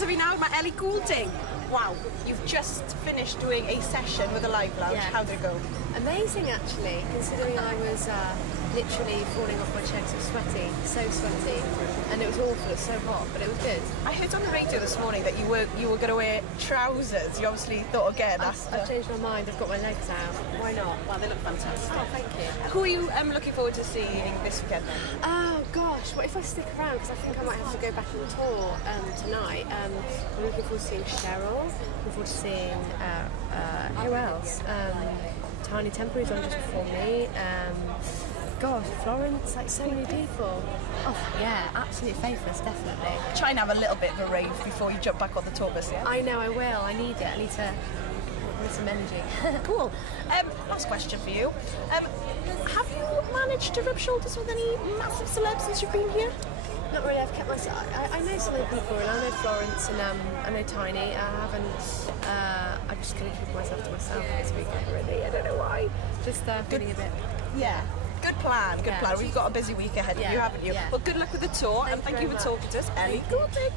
gyda fi nawr, mae Ellie Goulding. Wow, you've just finished doing a session with a live lounge. Yeah. How did it go? Amazing, actually, considering I was literally falling off my chair, so sweaty, and it was awful. It was so hot, but it was good. I heard on the radio this morning that you were going to wear trousers. You obviously thought again. I've changed my mind. I've got my legs out. Why not? Well, they look fantastic. Oh, thank you. Who are you looking forward to seeing this weekend then? Oh gosh, what if I stick around? Because I think I might have to go back and tour tonight. I'm looking forward to seeing Cheryl. Looking forward to seeing who else? Tiny Temper, who's on just before me. Gosh, Florence, like so many people. Oh yeah, absolute favourites, definitely. Try and have a little bit of a rave before you jump back on the tour bus, yeah? I know, I will. I need it. I need some energy. Cool. Last question for you. Have you managed to rub shoulders with any massive celebs since you've been here? Not really. I've kept myself. I know some of the people, and I know Florence, and I know Tiny. I'm just going to keep myself to myself this weekend. Really, I don't know why. Just feeling a bit. Yeah. Good plan. Good plan. We've got a busy week ahead of you, haven't you? Yeah. Well, good luck with the tour, and thank you for talking to us, Ellie Goulding.